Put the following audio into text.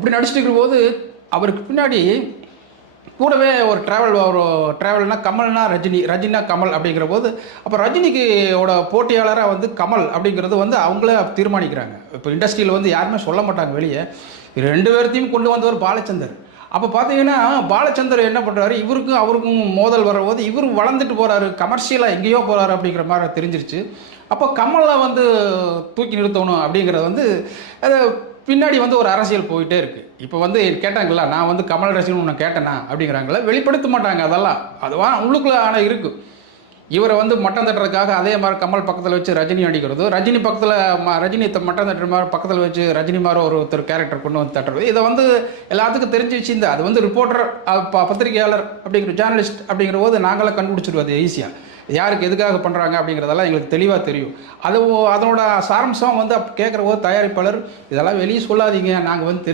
அப்படி நடிச்சிட்டு இருக்கும்போது அவருக்கு பின்னாடி கூடவே ஒரு ட்ராவல்னா கமல்னா ரஜினினா கமல் அப்படிங்கிற போது அப்போ ரஜினிக்கு போட்டியாளராக வந்து கமல் அப்படிங்கிறது வந்து அவங்களே தீர்மானிக்கிறாங்க. இப்போ இண்டஸ்ட்ரியில் வந்து யாருமே சொல்ல மாட்டாங்க வெளியே. ரெண்டு பேர்த்தையும் கொண்டு வந்தவர் பாலச்சந்தர். அப்போ பார்த்தீங்கன்னா பாலச்சந்தர் என்ன பண்ணுறாரு, இவருக்கும் அவருக்கும் மோதல் வரும்போது இவர் வளர்ந்துட்டு போகிறாரு, கமர்ஷியலாக எங்கேயோ போகிறாரு அப்படிங்கிற மாதிரி தெரிஞ்சிருச்சு. அப்போ கமலை வந்து தூக்கி நிறுத்தணும் அப்படிங்கிறது வந்து அது பின்னாடி வந்து ஒரு அரசியல் போயிட்டே இருக்குது. இப்போ வந்து கேட்டாங்களா, நான் வந்து கமல் ரசிகன் உன்னை கேட்டேனா அப்படிங்கிறாங்களா, வெளிப்படுத்த மாட்டாங்க. அதெல்லாம் அதுவாக உள்ளுக்குள்ளே ஆனால் இருக்குது. இவரை வந்து மட்டம் தட்டுறதுக்காக அதே மாதிரி கமல் பக்கத்தில் வச்சு ரஜினி அடிக்கிறது, ரஜினி பக்கத்தில் ரஜினி மட்டம் தட்டுற மாதிரி பக்கத்தில் வச்சு ரஜினி மாதிரி ஒருத்தர் கேரக்டர் கொண்டு வந்து தட்டுறது, இதை வந்து எல்லாத்துக்கும் தெரிஞ்சு வச்சுருந்தா அது வந்து ரிப்போர்ட்டர் பத்திரிகையாளர் அப்படிங்கிற ஜேர்னலிஸ்ட் அப்படிங்கிற போது நாங்களாம் கண்டுபிடிச்சிடுவோம் அது ஈஸியாக யாருக்கு எதுக்காக பண்ணுறாங்க அப்படிங்கிறதெல்லாம் எங்களுக்கு தெளிவாக தெரியும். அதனோட சாரம்சம் வந்து கேட்குற போது தயாரிப்பாளர் இதெல்லாம் வெளியே சொல்லாதீங்க, நாங்கள் வந்து